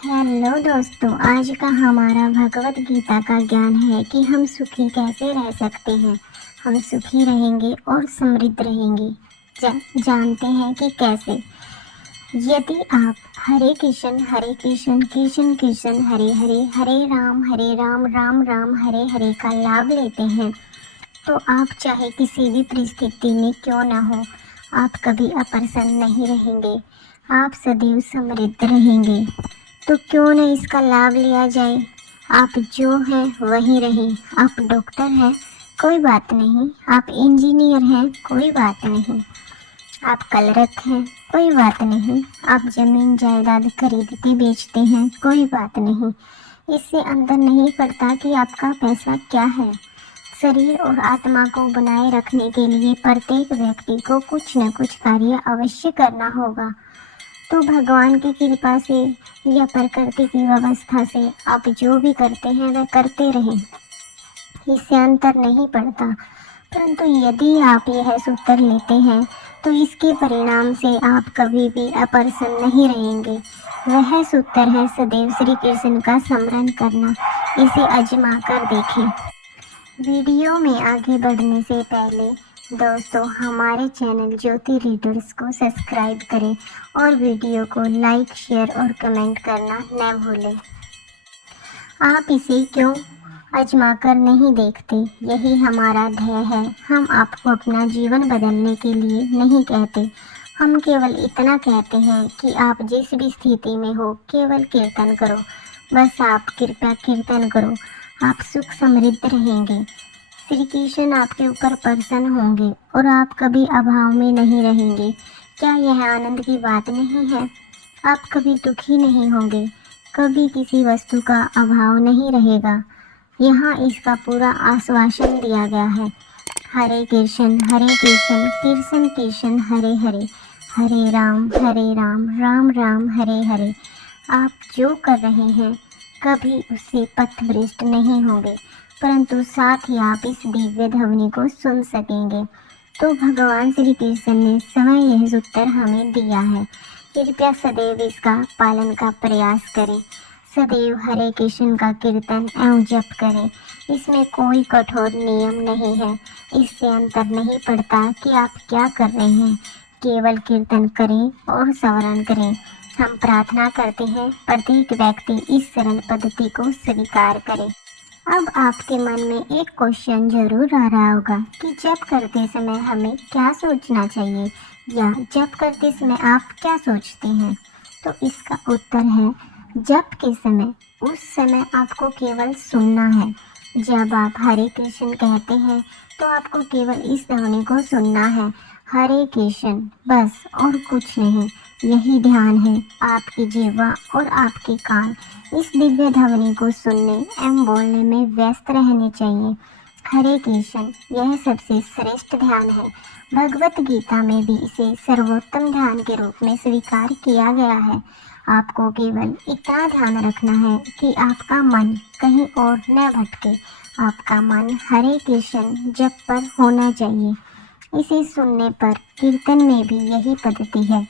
Hello दोस्तों, आज का हमारा भगवत गीता का ज्ञान है कि हम सुखी कैसे रह सकते हैं। हम सुखी रहेंगे और समृद्ध रहेंगे। जानते हैं कि कैसे। यदि आप हरे कृष्ण कृष्ण कृष्ण हरे हरे, हरे राम राम राम हरे हरे का लाभ लेते हैं तो आप चाहे किसी भी परिस्थिति में क्यों न हो, आप कभी अप्रसन्न नहीं रहेंगे। आप सदैव समृद्ध रहेंगे। तो क्यों न इसका लाभ लिया जाए। आप जो हैं वही रहें। आप डॉक्टर हैं, कोई बात नहीं। आप इंजीनियर हैं, कोई बात नहीं। आप कलरक हैं, कोई बात नहीं। आप जमीन जायदाद खरीदते बेचते हैं, कोई बात नहीं। इससे अंतर नहीं पड़ता कि आपका पैसा क्या है। शरीर और आत्मा को बनाए रखने के लिए प्रत्येक व्यक्ति को कुछ न कुछ कार्य अवश्य करना होगा। तो भगवान की कृपा से या प्रकृति की व्यवस्था से आप जो भी करते हैं वह करते रहें, इससे अंतर नहीं पड़ता। परंतु यदि आप यह सूत्र लेते हैं तो इसके परिणाम से आप कभी भी अप्रसन्न नहीं रहेंगे। वह सूत्र है सदैव श्री कृष्ण का स्मरण करना। इसे आजमा कर देखें। वीडियो में आगे बढ़ने से पहले दोस्तों, हमारे चैनल ज्योति रीडर्स को सब्सक्राइब करें और वीडियो को लाइक, शेयर और कमेंट करना न भूलें। आप इसे क्यों आजमा कर नहीं देखते? यही हमारा ध्येय है। हम आपको अपना जीवन बदलने के लिए नहीं कहते। हम केवल इतना कहते हैं कि आप जिस भी स्थिति में हो, केवल कीर्तन करो। बस आप कृपया कीर्तन करो। आप सुख समृद्ध रहेंगे। श्री कृष्ण आपके ऊपर प्रसन्न होंगे और आप कभी अभाव में नहीं रहेंगे। क्या यह आनंद की बात नहीं है? आप कभी दुखी नहीं होंगे, कभी किसी वस्तु का अभाव नहीं रहेगा। यहाँ इसका पूरा आश्वासन दिया गया है। हरे कृष्ण कृष्ण कृष्ण हरे हरे, हरे राम राम राम हरे हरे। आप जो कर रहे हैं कभी उससे पथभ्रष्ट नहीं होंगे, परंतु साथ ही आप इस दिव्य ध्वनि को सुन सकेंगे। तो भगवान श्री कृष्ण ने समय यह सूत्र हमें दिया है। कृपया सदैव इसका पालन का प्रयास करें। सदैव हरे कृष्ण का कीर्तन एवं जप करें। इसमें कोई कठोर नियम नहीं है। इससे अंतर नहीं पड़ता कि आप क्या कर रहे हैं। केवल कीर्तन करें और स्मरण करें। हम प्रार्थना करते हैं प्रत्येक व्यक्ति इस सरल पद्धति को स्वीकार करे। अब आपके मन में एक क्वेश्चन जरूर आ रहा होगा कि जप करते समय हमें क्या सोचना चाहिए, या जप करते समय आप क्या सोचते हैं। तो इसका उत्तर है, जप के समय उस समय आपको केवल सुनना है। जब आप हरे कृष्ण कहते हैं तो आपको केवल इस ध्वनि को सुनना है, हरे कृष्ण, बस और कुछ नहीं। यही ध्यान है। आपकी जीवा और आपके कान इस दिव्य ध्वनि को सुनने एवं बोलने में व्यस्त रहने चाहिए। हरे कृष्ण, यह सबसे श्रेष्ठ ध्यान है। भगवत गीता में भी इसे सर्वोत्तम ध्यान के रूप में स्वीकार किया गया है। आपको केवल इतना ध्यान रखना है कि आपका मन कहीं और न भटके। आपका मन हरे कृष्ण जप पर होना चाहिए। इसे सुनने पर कीर्तन में भी यही पद्धति है।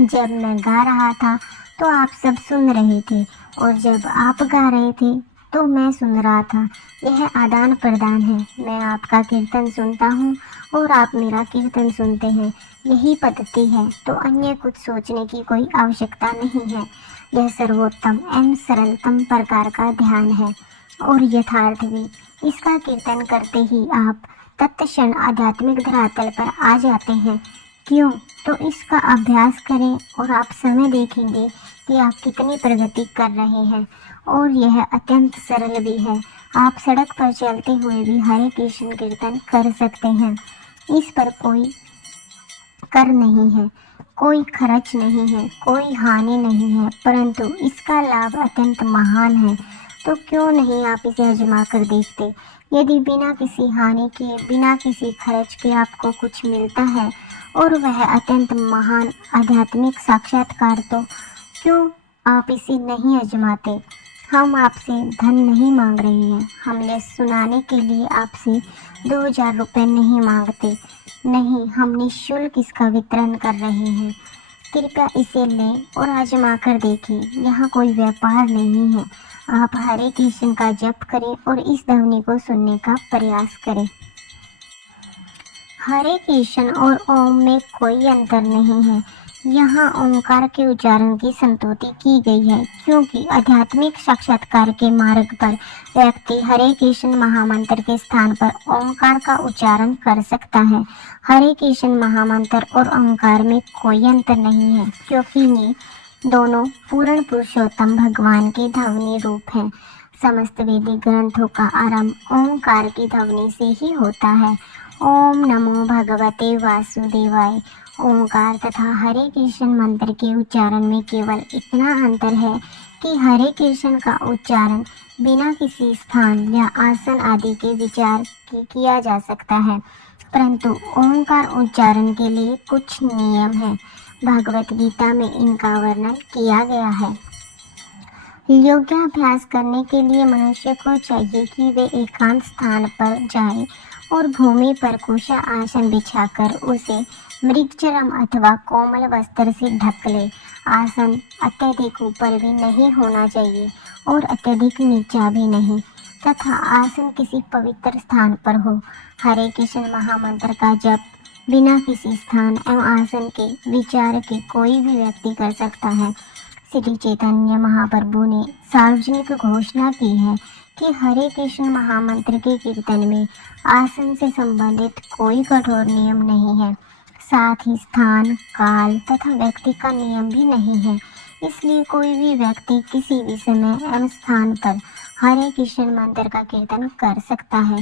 जब मैं गा रहा था तो आप सब सुन रहे थे, और जब आप गा रहे थे तो मैं सुन रहा था। यह आदान प्रदान है। मैं आपका कीर्तन सुनता हूँ और आप मेरा कीर्तन सुनते हैं। यही पद्धति है। तो अन्य कुछ सोचने की कोई आवश्यकता नहीं है। यह सर्वोत्तम एवं सरलतम प्रकार का ध्यान है और यथार्थ भी। इसका कीर्तन करते ही आप तत्क्षण आध्यात्मिक धरातल पर आ जाते हैं। क्यों? तो इसका अभ्यास करें और आप समय देखेंगे कि आप कितनी प्रगति कर रहे हैं। और यह अत्यंत सरल भी है। आप सड़क पर चलते हुए भी हरे कृष्ण कीर्तन कर सकते हैं। इस पर कोई कर नहीं है, कोई खर्च नहीं है, कोई हानि नहीं है, परंतु इसका लाभ अत्यंत महान है। तो क्यों नहीं आप इसे आजमा कर देखते। यदि बिना किसी हानि के, बिना किसी खर्च के आपको कुछ मिलता है और वह अत्यंत महान आध्यात्मिक साक्षात्कार, तो क्यों आप इसे नहीं आजमाते। हम आपसे धन नहीं मांग रहे हैं। हम ये सुनाने के लिए आपसे 2000 रुपये नहीं मांगते। नहीं, हम निःशुल्क इसका वितरण कर रहे हैं। कृपया इसे लें और आजमा कर देखें। यहाँ कोई व्यापार नहीं है। आप हरे कृष्ण का जप करें और इस ध्वनि को सुनने का प्रयास करें। हरे कृष्ण और ओम में कोई अंतर नहीं है। यहाँ ओंकार के उच्चारण की संतुति की गई है, क्योंकि आध्यात्मिक साक्षात्कार के मार्ग पर व्यक्ति हरे कृष्ण महामंत्र के स्थान पर ओंकार का उच्चारण कर सकता है। हरे कृष्ण महामंत्र और ओंकार में कोई अंतर नहीं है, क्योंकि ये दोनों पूर्ण पुरुषोत्तम भगवान के ध्वनि रूप हैं। समस्त वैदिक ग्रंथों का आरंभ ओंकार की ध्वनि से ही होता है। ओम नमो भगवते वासुदेवाय। ओंकार तथा हरे कृष्ण मंत्र के उच्चारण में केवल इतना अंतर है कि हरे कृष्ण का उच्चारण बिना किसी स्थान या आसन आदि के विचार के किया जा सकता है, परंतु ओंकार उच्चारण के लिए कुछ नियम है। भगवत गीता में इनका वर्णन किया गया है। योगाभ्यास करने के लिए मनुष्य को चाहिए कि वे एकांत स्थान पर जाए और भूमि पर कुशा आसन बिछाकर उसे मृगचर्म अथवा कोमल वस्त्र से ढक ले। आसन अत्यधिक ऊपर भी नहीं होना चाहिए और अत्यधिक नीचा भी नहीं, तथा आसन किसी पवित्र स्थान पर हो। हरे कृष्ण महामंत्र का जप बिना किसी स्थान एवं आसन के विचार के कोई भी व्यक्ति कर सकता है। श्री चैतन्य महाप्रभु ने सार्वजनिक घोषणा की है कि हरे कृष्ण महामंत्र के कीर्तन में आसन से संबंधित कोई कठोर नियम नहीं है। साथ ही स्थान, काल तथा व्यक्ति का नियम भी नहीं है। इसलिए कोई भी व्यक्ति किसी भी समय एवं स्थान पर हरे कृष्ण मंत्र का कीर्तन कर सकता है।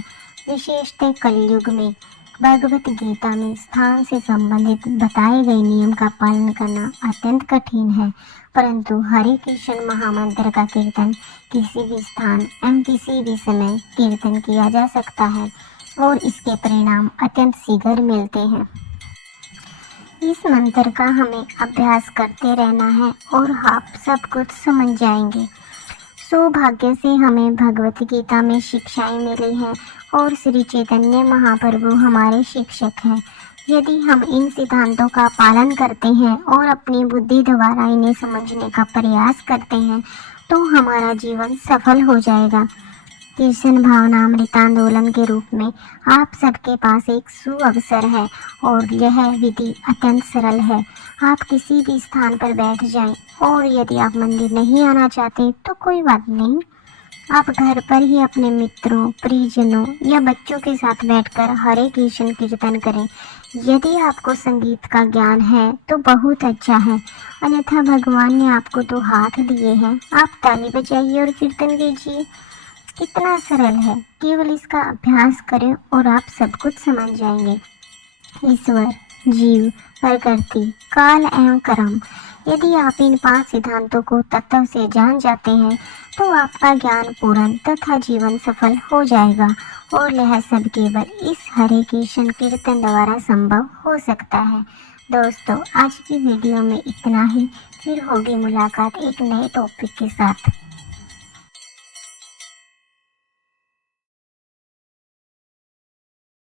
विशेषतः कलयुग में भगवत गीता में स्थान से संबंधित बताए गए नियम का पालन करना अत्यंत कठिन है, परंतु हरे कृष्ण महामंत्र का कीर्तन किसी भी स्थान एवं किसी भी समय कीर्तन किया जा सकता है और इसके परिणाम अत्यंत शीघ्र मिलते हैं। इस मंत्र का हमें अभ्यास करते रहना है और आप सब कुछ समझ जाएंगे। सौभाग्य से हमें भगवत गीता में शिक्षाएं मिली हैं और श्री चैतन्य महाप्रभु हमारे शिक्षक हैं। यदि हम इन सिद्धांतों का पालन करते हैं और अपनी बुद्धि द्वारा इन्हें समझने का प्रयास करते हैं, तो हमारा जीवन सफल हो जाएगा। कृष्ण भावनामृतांदोलन के रूप में आप सबके पास एक सुअवसर है और यह विधि अत्यंत सरल है। आप किसी भी स्थान पर बैठ जाएं और यदि आप मंदिर नहीं आना चाहते तो कोई बात नहीं, आप घर पर ही अपने मित्रों, परिजनों या बच्चों के साथ बैठकर हरे कृष्ण कीर्तन करें। यदि आपको संगीत का ज्ञान है तो बहुत अच्छा है, अन्यथा भगवान ने आपको दो हाथ दिए हैं, आप ताली बजाइए और कीर्तन कीजिए। कितना सरल है, केवल इसका अभ्यास करें और आप सब कुछ समझ जाएंगे। ईश्वर, जीव, प्रकृति, काल एवं कर्म, यदि आप इन 5 सिद्धांतों को तत्व से जान जाते हैं तो आपका ज्ञान पूर्ण तथा जीवन सफल हो जाएगा और यह सब केवल इस हरे कृष्ण कीर्तन द्वारा संभव हो सकता है। दोस्तों, आज की वीडियो में इतना ही। फिर होगी मुलाकात एक नए टॉपिक के साथ।